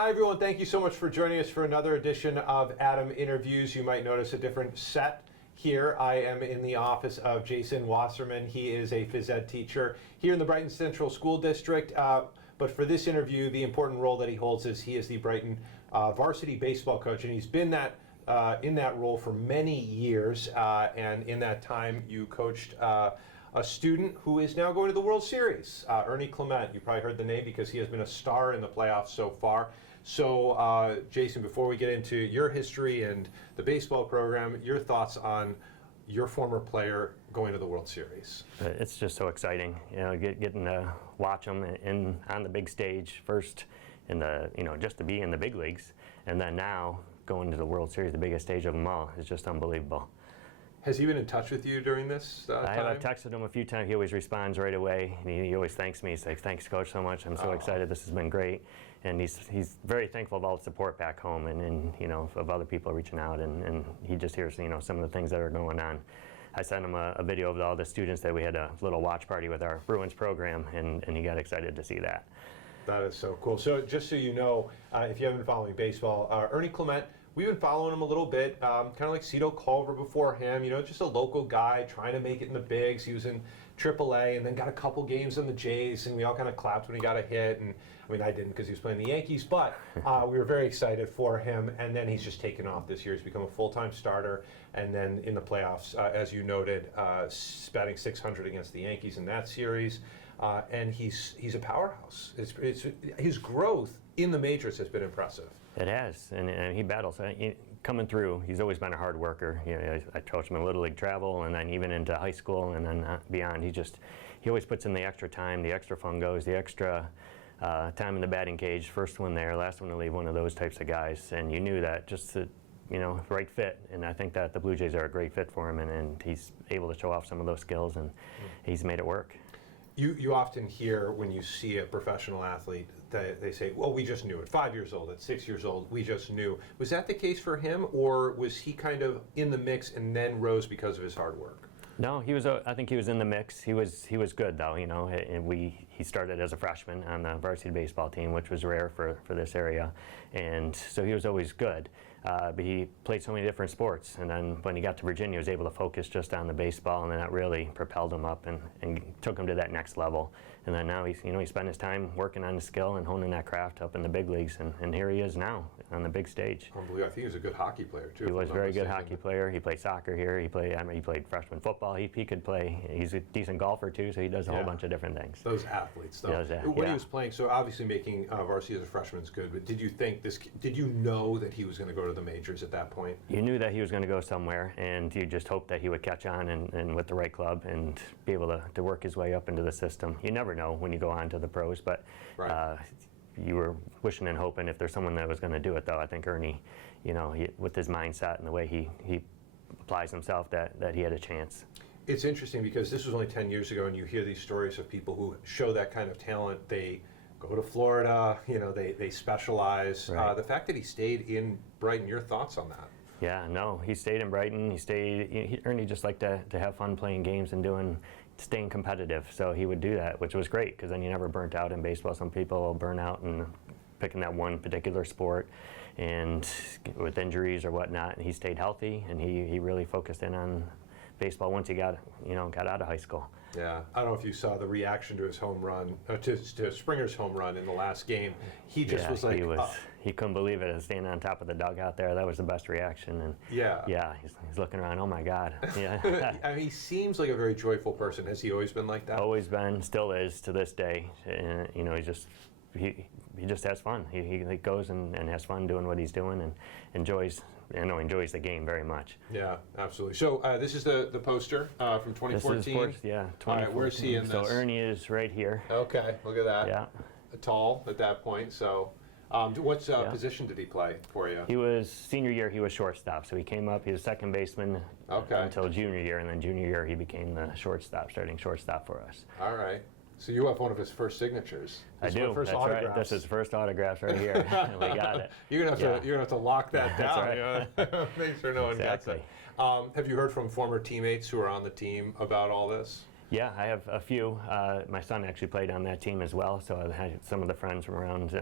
Hi everyone, thank you so much for joining us for another edition of Adam Interviews. You might notice a different set here. I am in the office of Jason Wasserman. He is a phys ed teacher here in the Brighton Central School District. But for this interview, the important role that he holds is he is the Brighton varsity baseball coach, and he's been in that role for many years. And in that time, you coached a student who is now going to the World Series, Ernie Clement. You probably heard the name because he has been a star in the playoffs so far. So, Jason, before we get into your history and the baseball program, your thoughts on your former player going to the World Series? It's just so exciting, getting to watch them on the big stage first, just to be in the big leagues, and then now going to the World Series, the biggest stage of them all, is just unbelievable. Has he been in touch with you during this time? I've texted him a few times. He always responds right away. He always thanks me. He's like, "Thanks, Coach, so much. I'm so excited. This has been great." And he's very thankful of all the support back home and of other people reaching out. And he just hears some of the things that are going on. I sent him a video of all the students that we had a little watch party with our Bruins program, and he got excited to see that. That is so cool. So just so you know, if you haven't been following baseball, Ernie Clement, we've been following him a little bit, kind of like Cito Culver before him, just a local guy trying to make it in the bigs. He was in AAA and then got a couple games in the Jays, and we all kind of clapped when he got a hit. And I mean, I didn't because he was playing the Yankees, but we were very excited for him. And then he's just taken off this year. He's become a full-time starter. And then in the playoffs, as you noted, batting .600 against the Yankees in that series. And he's a powerhouse. His growth in the majors has been impressive. It has, and he battles. Coming through, he's always been a hard worker. I coached him in Little League travel, and then even into high school, and then beyond. He always puts in the extra time, the extra fungos, the extra time in the batting cage. First one there, last one to leave. One of those types of guys, and you knew that just the right fit. And I think that the Blue Jays are a great fit for him, and he's able to show off some of those skills, and he's made it work. You often hear when you see a professional athlete that they say, well, we just knew at 5 years old, at 6 years old, we just knew. Was that the case for him, or was he kind of in the mix and then rose because of his hard work? No, I think he was in the mix. He was good though, and he started as a freshman on the varsity baseball team, which was rare for this area, and so he was always good. But he played so many different sports, and then when he got to Virginia, he was able to focus just on the baseball, and then that really propelled him up and took him to that next level. And then now he spent his time working on his skill and honing that craft up in the big leagues, and here he is now on the big stage. Unbelievable. I think he was a good hockey player too. He was a very good hockey player. He played soccer here. He played freshman football. He could play. He's a decent golfer too, so he does a whole bunch of different things. Those athletes, though. When he was playing, so obviously making varsity as a freshman is good. But did you know that he was going to go to the majors at that point? You knew that he was going to go somewhere, and you just hoped that he would catch on and with the right club and be able to work his way up into the system. You never know when you go on to the pros, but you were wishing and hoping if there's someone that was going to do it, though. I think Ernie, with his mindset and the way he applies himself, that he had a chance. It's interesting because this was only 10 years ago, and you hear these stories of people who show that kind of talent. They go to Florida, they specialize. Right. The fact that he stayed in Brighton, your thoughts on that? Yeah, no, he stayed in Brighton. Ernie just liked to have fun playing games and staying competitive. So he would do that, which was great because then you never burnt out in baseball. Some people burn out in picking that one particular sport and with injuries or whatnot. And he stayed healthy, and he really focused in on baseball once he got out of high school. Yeah, I don't know if you saw the reaction to his home run, to Springer's home run in the last game. He just was like, he couldn't believe it, standing on top of the dugout there. That was the best reaction. And he's looking around. Oh my God. Yeah. I mean, he seems like a very joyful person. Has he always been like that? Always been, still is to this day. He just has fun. He goes and has fun doing what he's doing and enjoys the game very much. Yeah, absolutely. So this is the poster from 2014. This is 2014. All right, where's he in this? So Ernie is right here. Okay, look at that. Yeah. Tall at that point. So what position did he play for you? He was, senior year, he was shortstop. So he came up, he was second baseman until junior year, and then junior year he became the starting shortstop for us. All right. So you have one of his first signatures. I do. That's right. That's his first autographs right here. We got it. You're gonna have to lock that down. That's right. Make sure no one gets it. Have you heard from former teammates who are on the team about all this? Yeah, I have a few. My son actually played on that team as well, so I had some of the friends from around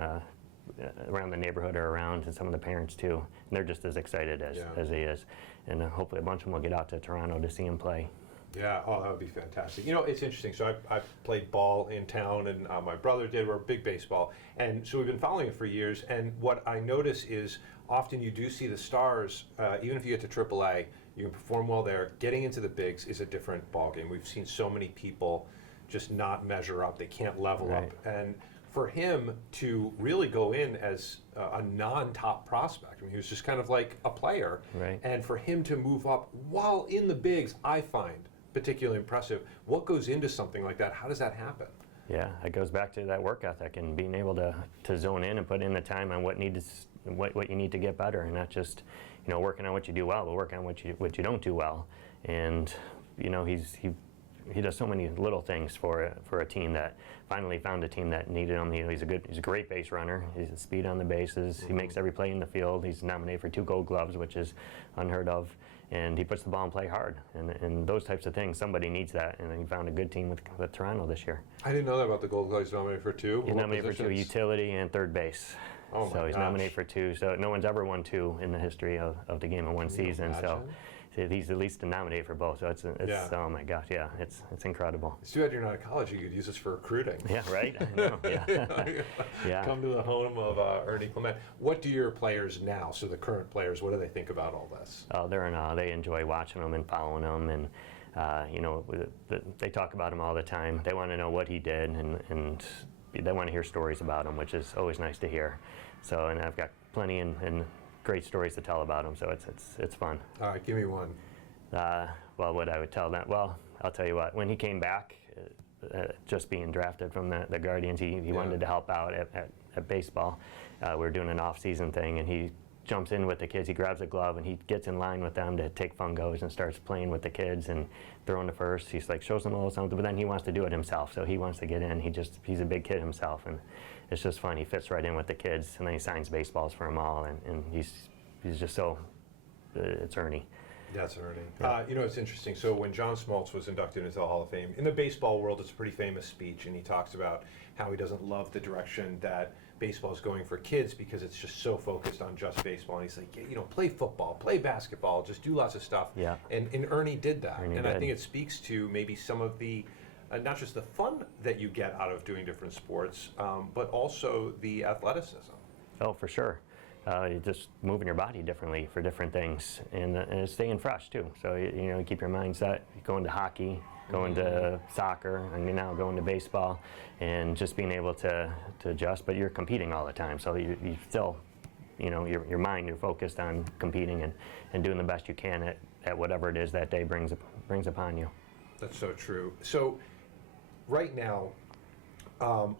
around the neighborhood are around, and some of the parents too. And they're just as excited as he is. And hopefully a bunch of them will get out to Toronto to see him play. Yeah, oh, that would be fantastic. You know, it's interesting. So I've played ball in town, and my brother did. We're big baseball. And so we've been following it for years. And what I notice is often you do see the stars, even if you get to AAA, you can perform well there. Getting into the bigs is a different ballgame. We've seen so many people just not measure up. They can't level up. And for him to really go in as a non-top prospect, I mean, he was just kind of like a player. Right. And for him to move up while in the bigs, I find particularly impressive. What goes into something like that? How does that happen? Yeah, it goes back to that work ethic and being able to zone in and put in the time on what you need to get better, and not just, you know, working on what you do well, but working on what you don't do well. And you know, he does so many little things for a team that finally found a team that needed him. You know, he's a great base runner. He's a speed on the bases. He makes every play in the field. He's nominated for 2 Gold Gloves, which is unheard of. And he puts the ball in play hard. And those types of things, somebody needs that. And he found a good team with Toronto this year. I didn't know that about the Gold Gloves. Nominated for 2. He's nominated for 2, utility and third base. Oh my so he's gosh. nominated for 2. So no one's ever won 2 in the history of the game in one season. So he's at least nominated for both. So it's oh my gosh, yeah, it's incredible. It's too bad you're not at college. You could use this for recruiting. Yeah, right. I know. Yeah. Yeah. Come to the home of Ernie Clement. What do your players now, so the current players, what do they think about all this? Oh, they're in awe. They enjoy watching him and following him, and you know, they talk about him all the time. They want to know what he did, and they want to hear stories about him, which is always nice to hear. So, and I've got plenty and great stories to tell about him, so it's fun. All right, give me one. Well, what I would tell them, well, I'll tell you what, when he came back, just being drafted from the Guardians, he wanted to help out at baseball. We were doing an off-season thing, and he jumps in with the kids. He grabs a glove, and he gets in line with them to take fungos and starts playing with the kids and throwing to first. He's like, shows them a little something, but then he wants to do it himself, so he wants to get in. He's a big kid himself, and it's just fun. He fits right in with the kids, and then he signs baseballs for them all, and he's just so, it's Ernie. That's Ernie. Yeah. You know, it's interesting. So when John Smoltz was inducted into the Hall of Fame, in the baseball world, it's a pretty famous speech, and he talks about how he doesn't love the direction that baseball is going for kids because it's just so focused on just baseball. And he's like, you know, play football, play basketball, just do lots of stuff. Yeah. And Ernie did that. Ernie and did. I think it speaks to maybe some of the, not just the fun that you get out of doing different sports, but also the athleticism. Oh, for sure. You're just moving your body differently for different things, and it's staying fresh too. So you know, keep your mind set. Going to hockey, going to soccer, and you're now going to baseball, and just being able to adjust. But you're competing all the time, so you still, you know, your mind, you're focused on competing and doing the best you can at whatever it is that day brings upon you. That's so true. So right now,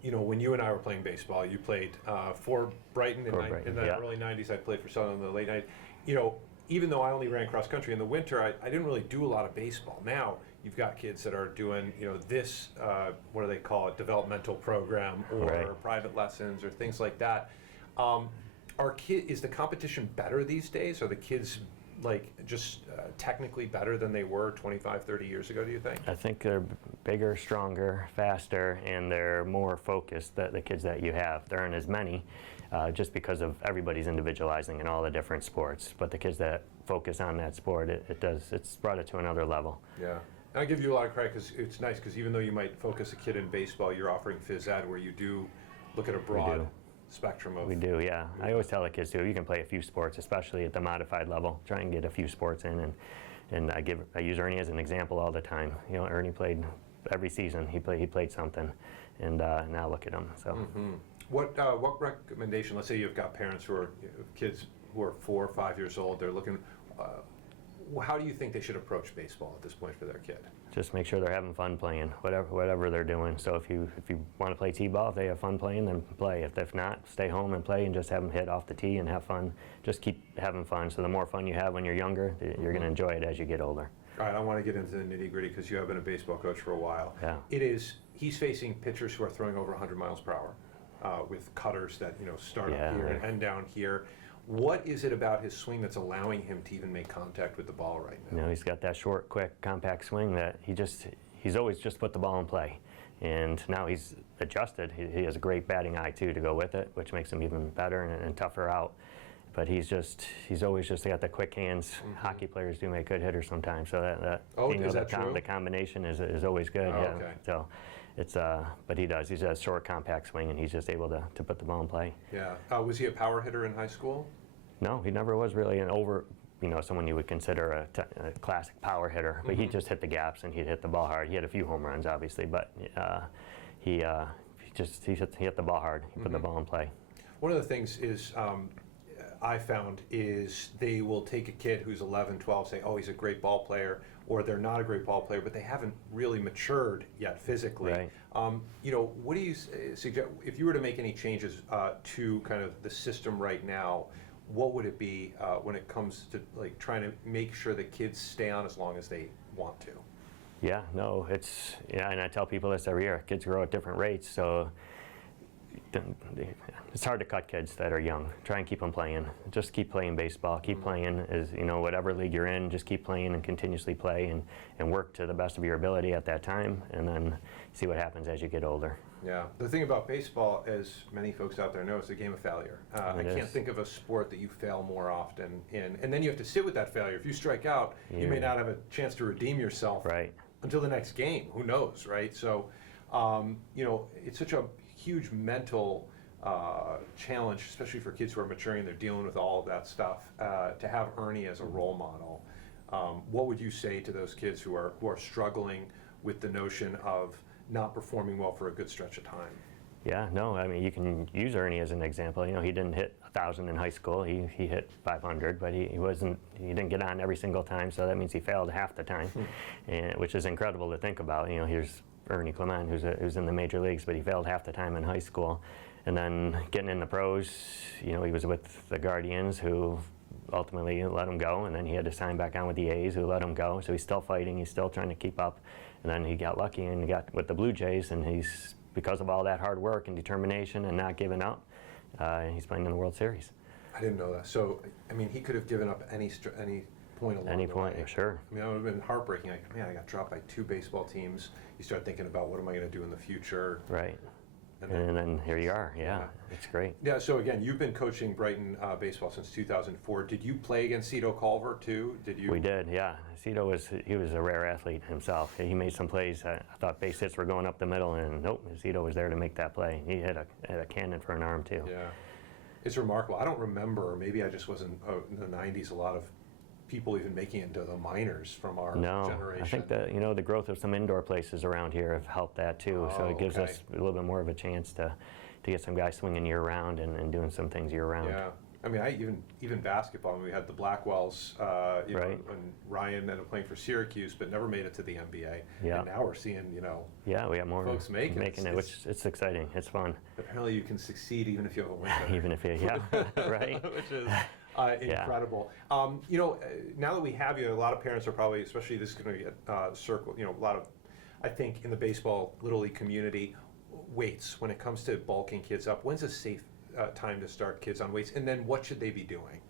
you know, when you and I were playing baseball, you played for Brighton in the early 90s. I played for Southern in the late 90s. You know, even though I only ran cross country in the winter, I didn't really do a lot of baseball. Now you've got kids that are doing, you know, this, what do they call it, developmental program or private lessons or things like that. Is the competition better these days? Are the kids like just technically better than they were 25, 30 years ago, do you think? I think they're bigger, stronger, faster, and they're more focused, the kids that you have. There aren't as many just because of everybody's individualizing in all the different sports. But the kids that focus on that sport, it's brought it to another level. Yeah. And I give you a lot of credit because it's nice because even though you might focus a kid in baseball, you're offering phys ed where you do look at a broad spectrum of... We do, yeah. I always tell the kids too, you can play a few sports, especially at the modified level. Try and get a few sports in, and I use Ernie as an example all the time. You know, Ernie played every season. He played something, and now look at him. So, what recommendation? Let's say you've got parents who are kids who are 4 or 5 years old. They're looking. How do you think they should approach baseball at this point for their kid? Just make sure they're having fun playing, whatever they're doing. So if you want to play t-ball, if they have fun playing, then play. If not, stay home and play and just have them hit off the tee and have fun. Just keep having fun. So the more fun you have when you're younger, you're going to enjoy it as you get older. All right, I want to get into the nitty-gritty because you have been a baseball coach for a while. Yeah. He's facing pitchers who are throwing over 100 miles per hour with cutters that, you know, start up here and end down here. What is it about his swing that's allowing him to even make contact with the ball right now? You know, he's got that short, quick, compact swing that he's always just put the ball in play. And now he's adjusted. He has a great batting eye too to go with it, which makes him even better and tougher out. But he's always just got the quick hands. Hockey players do make good hitters sometimes. So is that true? The combination is always good. Oh, yeah. okay. So it's but he does. He's a short, compact swing, and he's just able to put the ball in play. Yeah. Was he a power hitter in high school? No, he never was really someone you would consider a classic power hitter. But he just hit the gaps and he'd hit the ball hard. He had a few home runs, obviously, but he hit the ball hard. He put the ball in play. One of the things is I found is they will take a kid who's 11, 12, say, oh, he's a great ball player, or they're not a great ball player, but they haven't really matured yet physically. Right. What do you suggest, if you were to make any changes to kind of the system right now, what would it be when it comes to like trying to make sure that kids stay on as long as they want to? Yeah, no, and I tell people this every year. Kids grow at different rates, so it's hard to cut kids that are young. Try and keep them playing. Just keep playing baseball. Keep playing whatever league you're in, just keep playing and continuously play and work to the best of your ability at that time, and then see what happens as you get older. Yeah. The thing about baseball, as many folks out there know, it's a game of failure. I can't think of a sport that you fail more often in. And then you have to sit with that failure. If you strike out, you may not have a chance to redeem yourself until the next game. Who knows, right? So, it's such a huge mental challenge, especially for kids who are maturing. They're dealing with all of that stuff. To have Ernie as a role model, what would you say to those kids who are struggling with the notion of not performing well for a good stretch of time? Yeah, no, I mean, you can use Ernie as an example. He didn't hit 1,000 in high school. He hit 500, but he didn't get on every single time, so that means he failed half the time, which is incredible to think about. Here's Ernie Clement, who's in the major leagues, but he failed half the time in high school. And then getting in the pros, he was with the Guardians, who ultimately let him go, and then he had to sign back on with the A's, who let him go. So he's still fighting, he's still trying to keep up. And then he got lucky and got with the Blue Jays, and because of all that hard work and determination and not giving up, he's playing in the World Series. I didn't know that. So, I mean, he could have given up any point along the way. Sure. I mean, that would have been heartbreaking. Like, man, I got dropped by 2 baseball teams. You start thinking about what am I going to do in the future? Right. And then here you are. Yeah, it's great. Yeah, so again, you've been coaching Brighton baseball since 2004. Did you play against Cito Culver too? Did you? We did, yeah. Cito was a rare athlete himself. He made some plays. I thought base hits were going up the middle, and nope, Cito was there to make that play. He had a cannon for an arm too. Yeah, it's remarkable. I don't remember, maybe I just wasn't in the 90s, a lot of people even making it into the minors from our generation. I think that the growth of some indoor places around here have helped that too. So it gives us a little bit more of a chance to get some guys swinging year round and doing some things year round. Yeah, I mean, even basketball. I mean, we had the Blackwells, and Ryan ended up playing for Syracuse, but never made it to the NBA. Yeah. And now we're seeing, we have more folks making it, which it's exciting. It's fun. Apparently, you can succeed even if you have a win. Even if right. Which is incredible. Now that we have you, a lot of parents are probably, especially this is going to get circled. A lot of, I think, in the baseball Little League community, weights when it comes to bulking kids up. When's a safe time to start kids on weights, and then what should they be doing?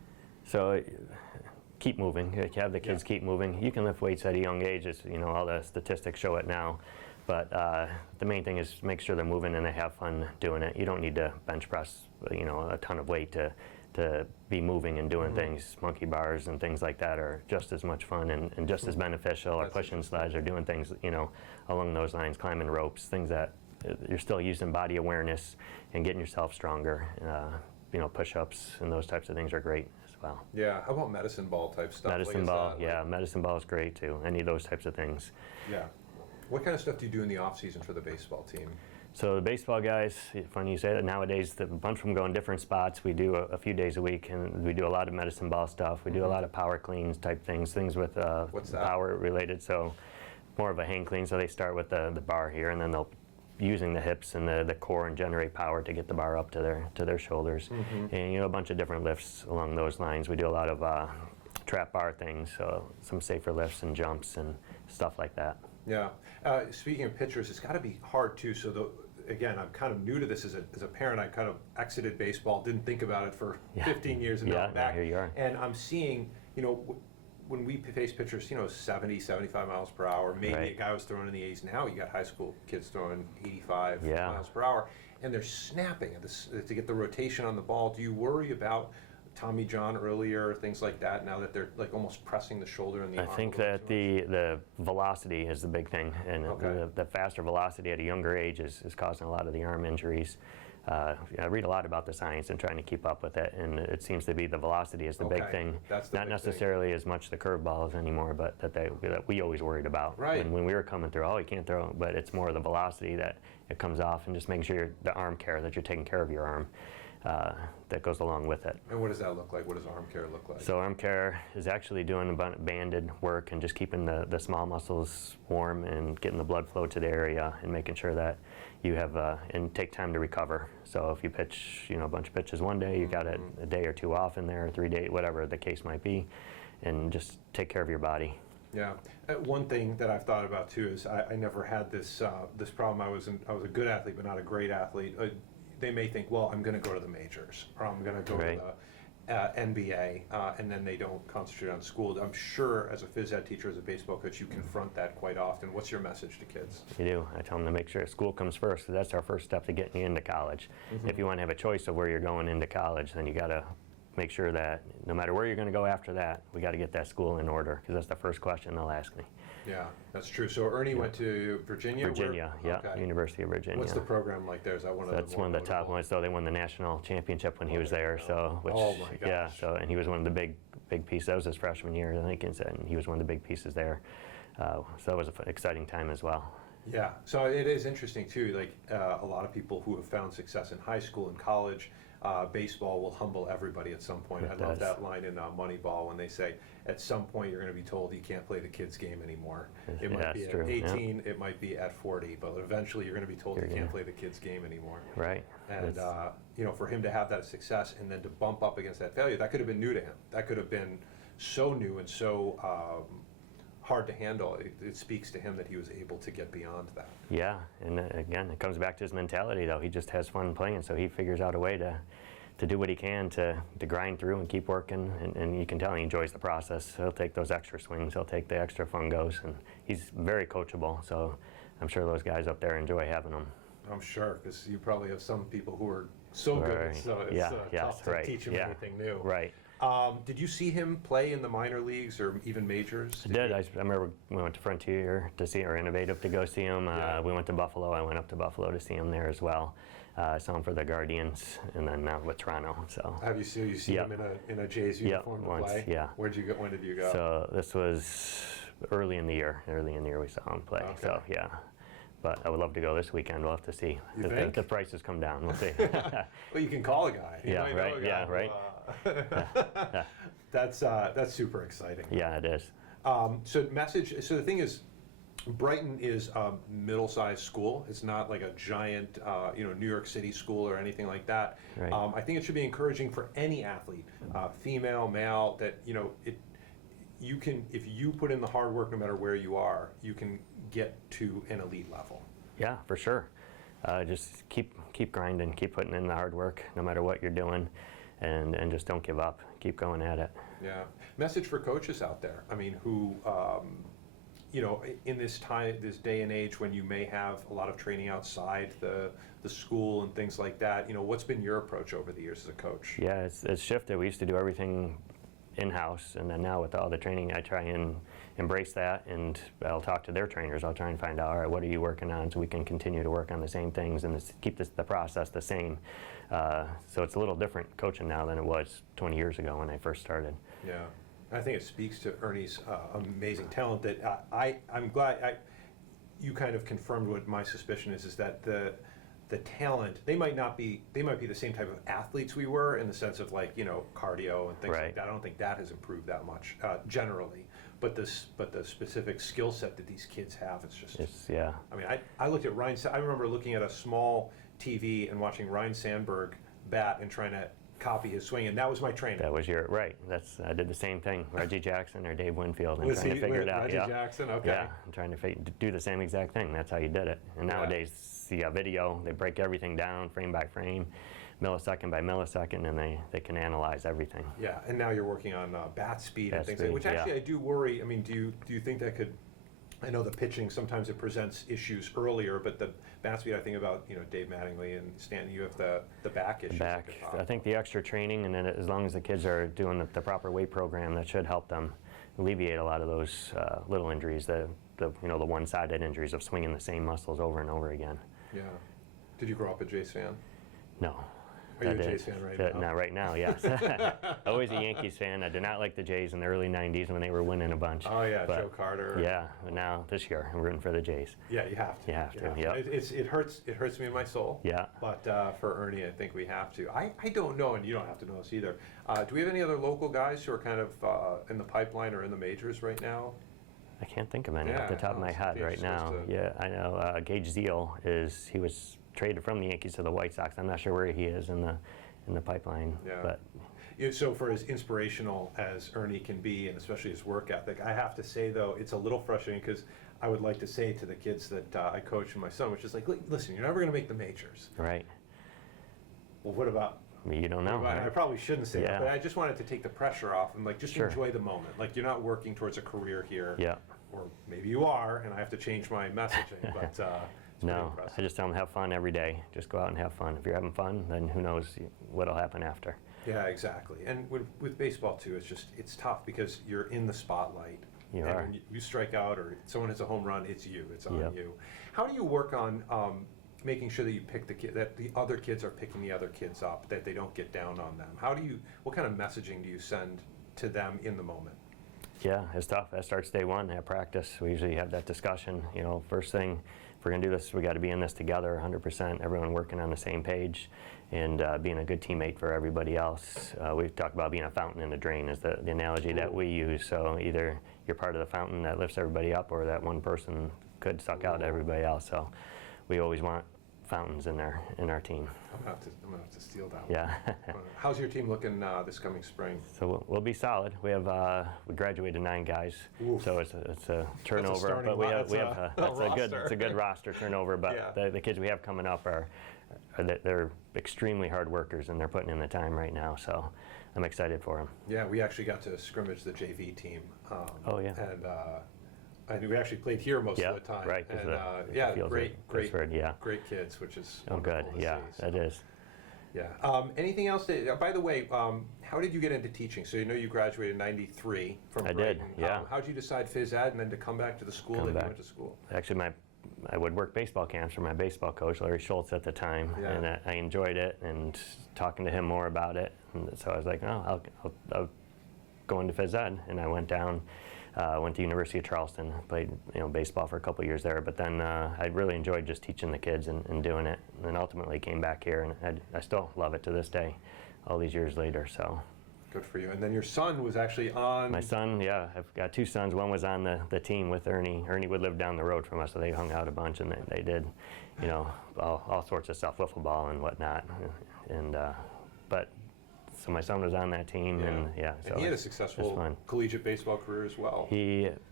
So keep moving. Have the kids keep moving. You can lift weights at a young age. All the statistics show it now. But the main thing is make sure they're moving and they have fun doing it. You don't need to bench press, a ton of weight to be moving and doing things. Monkey bars and things like that are just as much fun and just as beneficial. Or pushing slides or doing things, along those lines, climbing ropes, things that you're still using body awareness and getting yourself stronger. Push-ups and those types of things are great as well. Yeah, how about medicine ball type stuff? Medicine ball, medicine ball is great too. Any of those types of things. Yeah. What kind of stuff do you do in the off season for the baseball team? So the baseball guys, funny you say that, nowadays a bunch of them go in different spots. We do a few days a week, and we do a lot of medicine ball stuff. We do a lot of power cleans type things with power related. So more of a hang clean. So they start with the bar here, and then they'll using the hips and the core and generate power to get the bar up to their shoulders. And a bunch of different lifts along those lines. We do a lot of trap bar things, so some safer lifts and jumps and stuff like that. Yeah. Speaking of pitchers, it's got to be hard too. So again, I'm kind of new to this as a parent. I kind of exited baseball, didn't think about it for 15 years, and now I'm back. Here you are. And I'm seeing, when we face pitchers, 70, 75 miles per hour, maybe Right. a guy was throwing in the 80s. Now you got high school kids throwing 85 Yeah. miles per hour, and they're snapping at this, to get the rotation on the ball. Do you worry about Tommy John earlier, things like that, now that they're like almost pressing the shoulder and the I arm? think a little that too much? the velocity is the big thing, and Okay. the faster velocity at a younger age is causing a lot of the arm injuries. I read a lot about the science and trying to keep up with it, and it seems to be the velocity is the big Okay, thing. that's the Not big thing. necessarily as much the curveballs anymore, but that we always worried about. Right. When we were coming through, you can't throw, but it's more the velocity that it comes off, and just making sure the arm care, that you're taking care of your arm, that goes along with it. And what does that look like? What does arm care look like? So arm care is actually doing banded work and just keeping the small muscles warm and getting the blood flow to the area and making sure that you have and take time to recover. So if you pitch a bunch of pitches one day, you got a day or two off in there, 3 days, whatever the case might be, and just take care of your body. Yeah, one thing that I've thought about too is I never had this this problem. I was a good athlete, but not a great athlete. They may think, well, I'm going to go to the majors, or I'm going to go Right. to the NBA, and then they don't concentrate on school. I'm sure as a phys ed teacher, as a baseball coach, you confront that quite often. What's your message to kids? You do. I tell them to make sure school comes first, because that's our first step to getting you into college. Mm-hmm. If you want to have a choice of where you're going into college, then you got to make sure that no matter where you're going to go after that, we got to get that school in order, because that's the first question they'll ask me. Yeah, that's true. So Ernie went to Virginia? Virginia, yeah, Okay. University of Virginia. What's the program like there? Is that one of That's the more one of the top notable? ones. So they won the national championship when he was there you there. go. So, which, Oh my yeah. gosh. So, and he was one of the big pieces. That was his freshman year, I think, and he was one of the big pieces there. So that was an exciting time as well. Yeah, so it is interesting too, like a lot of people who have found success in high school and college, baseball will humble everybody at some point. It I love does. that line in Moneyball when they say, at some point you're going to be told you can't play the kids game anymore. It Yeah, might be it's at true, yeah. 18, it might be at 40, but eventually you're going to be told You're you can't gonna- play the kids game anymore. Right. And It's- for him to have that success and then to bump up against that failure, that could have been new to him. That could have been so new and so hard to handle. It speaks to him that he was able to get beyond that. Yeah, and again, it comes back to his mentality, though. He just has fun playing, so he figures out a way to do what he can to grind through and keep working, and you can tell he enjoys the process. He'll take those extra swings, he'll take the extra fungos, and he's very coachable, so I'm sure those guys up there enjoy having him. I'm sure, because you probably have some people who are so good, Right. it's Yeah, tough yes, to right, teach them yeah. anything new. Right. Did you see him play in the minor leagues or even majors? I did. I remember we went to Frontier to see, or Innovative to go see him. Yeah. We went to Buffalo. I went up to Buffalo to see him there as well. I saw him for the Guardians, and then now with Toronto. So, Have you seen Yep. him in a Jays Yep, uniform to once, play? yeah. Where'd you go? When did you go? so this was early in the year. Early in the year we saw him play. Okay. So yeah, but I would love to go this weekend. We'll have to see. You If think? the prices come down, we'll see. Well, you can call a guy. You Yeah, might know right, a guy yeah, who, right. That's super exciting. Yeah, it is. So the thing is, Brighton is a middle-sized school. It's not like a giant, New York City school or anything like that. Right. I think it should be encouraging for any athlete, female, male, that you can, if you put in the hard work, no matter where you are, you can get to an elite level. Yeah, for sure. Just keep grinding, keep putting in the hard work, no matter what you're doing, and just don't give up. Keep going at it. Yeah. Message for coaches out there. I mean, who, in this day and age when you may have a lot of training outside the school and things like that, what's been your approach over the years as a coach? Yeah, it's shifted. We used to do everything in-house, and then now with all the training, I try and embrace that, and I'll talk to their trainers. I'll try and find out, all right, what are you working on, so we can continue to work on the same things and keep the process the same. So it's a little different coaching now than it was 20 years ago when I first started. Yeah. I think it speaks to Ernie's amazing talent that I'm glad you kind of confirmed what my suspicion is that the talent, they might be the same type of athletes we were in the sense of cardio and things Right. like that. I don't think that has improved that much generally, but the specific skill set that these kids have, it's just. Yeah. I mean, I looked at I remember looking at a small TV and watching Ryan Sandberg bat and trying to copy his swing, and that was my training. That was right. I did the same thing. Reggie Jackson or Dave Winfield, and Was trying he to figure it out. Reggie Yeah. Jackson? Okay. Yeah, I'm trying to do the same exact thing. That's how you did it. And Yeah. nowadays, video, they break everything down frame by frame. millisecond by millisecond, and they can analyze everything. Yeah, and now you're working on bat speed and Bat things, speed, which actually yeah. I do worry. I mean, do you think that could? I know the pitching sometimes it presents issues earlier, but the bat speed, I think about Dave Mattingly and Stanton. You have the back issues. that Back, could pop I think the extra training, and then as long as the kids are doing the proper weight program, that should help them alleviate a lot of those little injuries, the one-sided injuries of swinging the same muscles over and over again. Yeah. Did you grow up a Jays fan? No. Are you a I Jays did. fan right now? Not right now, yes. Always a Yankees fan. I did not like the Jays in the early 90s when they were winning a bunch. Oh yeah, But, Joe Carter. Yeah, but now this year I'm rooting for the Jays. Yeah, you have to. You have to, yep. It hurts me in my soul. Yeah. But for Ernie, I think we have to. I don't know, and you don't have to know this either. Do we have any other local guys who are kind of in the pipeline or in the majors right now? I can't think of any Yeah, off the top of no, my it's head Gage right now. supposed to- Yeah, I know Gage Zeal he was traded from the Yankees to the White Sox. I'm not sure where he is in the pipeline. Yeah. But So for as inspirational as Ernie can be, and especially his work ethic, I have to say though, it's a little frustrating because I would like to say to the kids that I coach and my son, which is like, listen, you're never going to make the majors. right. Well, what about? I mean, you don't know. I right? probably shouldn't say Yeah. that, but I just wanted to take the pressure off and just Sure. enjoy the moment. Like you're not working towards a career here. Yeah. Or maybe you are, and I have to change my messaging. But it's pretty No, impressive. I just tell them have fun every day. Just go out and have fun. If you're having fun, then who knows what'll happen after. Yeah, exactly. And with baseball too, it's tough because you're in the spotlight. You and are. when you strike out or someone hits a home run, it's you. It's on Yep. you. How do you work on making sure that you pick that the other kids are picking the other kids up, that they don't get down on them? What kind of messaging do you send to them in the moment? Yeah, it's tough. That starts day one at practice. We usually have that discussion. First thing, if we're going to do this, we got to be in this together 100%, everyone working on the same page and being a good teammate for everybody else. We've talked about being a fountain in a drain is the analogy that we use. So either you're part of the fountain that lifts everybody up or that one person could suck out everybody else. So we always want fountains in our team. I'm gonna have to steal that one. Yeah. How's your team looking this coming spring? So we'll be solid. We graduated 9 guys, Oof. so it's a turnover. starting but that's a roster. it's a good roster turnover. But Yeah. the kids we have coming up they're extremely hard workers and they're putting in the time right now. So I'm excited for them. Yeah, we actually got to scrimmage the JV team. Oh, yeah. And we actually played here most Yeah, of the time. right, 'cause And the yeah, fields are great, Pittsburgh, yeah. great kids, which is Oh, good. wonderful to Yeah, see, that so. is. Yeah. Anything else? By the way, how did you get into teaching? So you graduated in '93 from I Brighton. did, yeah. How did you decide phys ed and then to come back to the school Come that back. you went to school? Actually, I would work baseball camps for my baseball coach, Larry Schultz, at the time, Yeah. and I enjoyed it and talking to him more about it. And so I was like, oh, I'll go into phys ed, and I went down. Went to University of Charleston, played baseball for a couple years there, but then I really enjoyed just teaching the kids and doing it, and then ultimately came back here, and I still love it to this day, all these years later. So Good for you. And then your son was actually on. my son, yeah, I've got 2 sons. One was on the team with Ernie. Ernie would live down the road from us, so they hung out a bunch, and they did, all sorts of stuff, wiffle ball and whatnot, and but. So my son was on that team, and yeah. So And he had a it's successful fun. collegiate baseball career as well.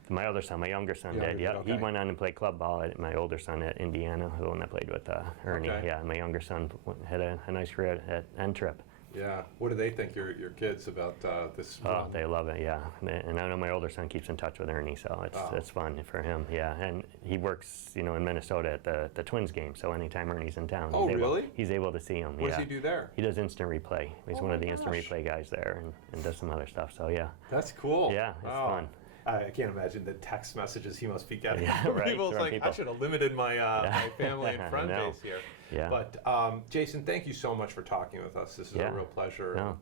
My younger son Younger did. Yeah, kid, he okay. went on and played club ball. My older son at Indiana, the one that played with Ernie. Okay. Yeah, my younger son had a nice career at N-Trip. Yeah. What do they think, your kids, about this? Oh, run? they love it. Yeah, and I know my older son keeps in touch with Ernie, so it's fun for him. Yeah, and he works, in Minnesota at the Twins game. So anytime Ernie's in town, Oh, really? He's able to see him. What yeah. does he do there? He does instant replay. He's Oh one of my the instant gosh. replay guys there, and does some other stuff. So yeah, That's cool. yeah, it's Wow. fun. I can't imagine the text messages he must be getting Yeah, from right, people. It's from like, I people. should have limited my my family and I friend know. base here. Yeah. But Jason, thank you so much for talking with us. This is Yeah. a real pleasure. No,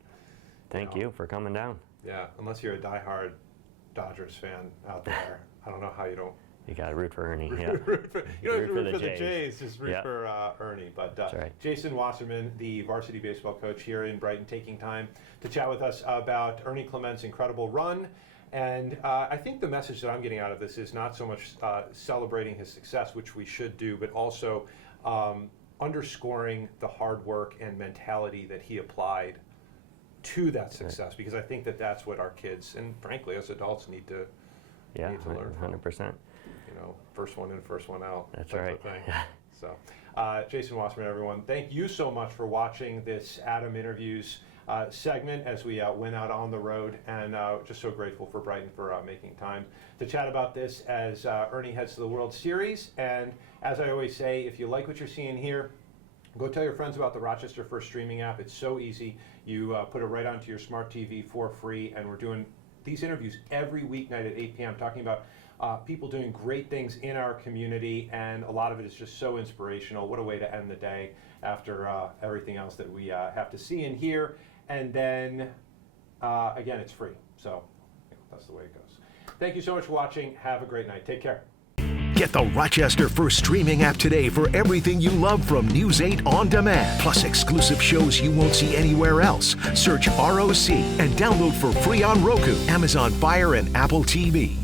thank you for coming down. Yeah, unless you're a diehard Dodgers fan out there, I don't know how you don't. You got to root for Ernie. Yeah. You don't have to root for the Jays. Jays, just root Yeah. for Ernie. But That's right. Jason Wasserman, the varsity baseball coach here in Brighton, taking time to chat with us about Ernie Clement's incredible run. And I think the message that I'm getting out of this is not so much celebrating his success, which we should do, but also underscoring the hard work and mentality that he applied to that success, because I think that that's what our kids, and frankly, as adults, need to Yeah, learn from. 100%. First one in, first one out. That's type right. of thing. Yeah. So, Jason Wasserman, everyone, thank you so much for watching this Adam Interviews segment as we went out on the road, and just so grateful for Brighton for making time to chat about this as Ernie heads to the World Series. And as I always say, if you like what you're seeing here, go tell your friends about the Rochester First streaming app. It's so easy. You put it right onto your smart TV for free, and we're doing these interviews every weeknight at 8 p.m. talking about people doing great things in our community, and a lot of it is just so inspirational. What a way to end the day after everything else that we have to see and hear. And then, again, it's free. So that's the way it goes. Thank you so much for watching. Have a great night. Take care. Get the Rochester First streaming app today for everything you love from News 8 On Demand, plus exclusive shows you won't see anywhere else. Search ROC and download for free on Roku, Amazon Fire, and Apple TV.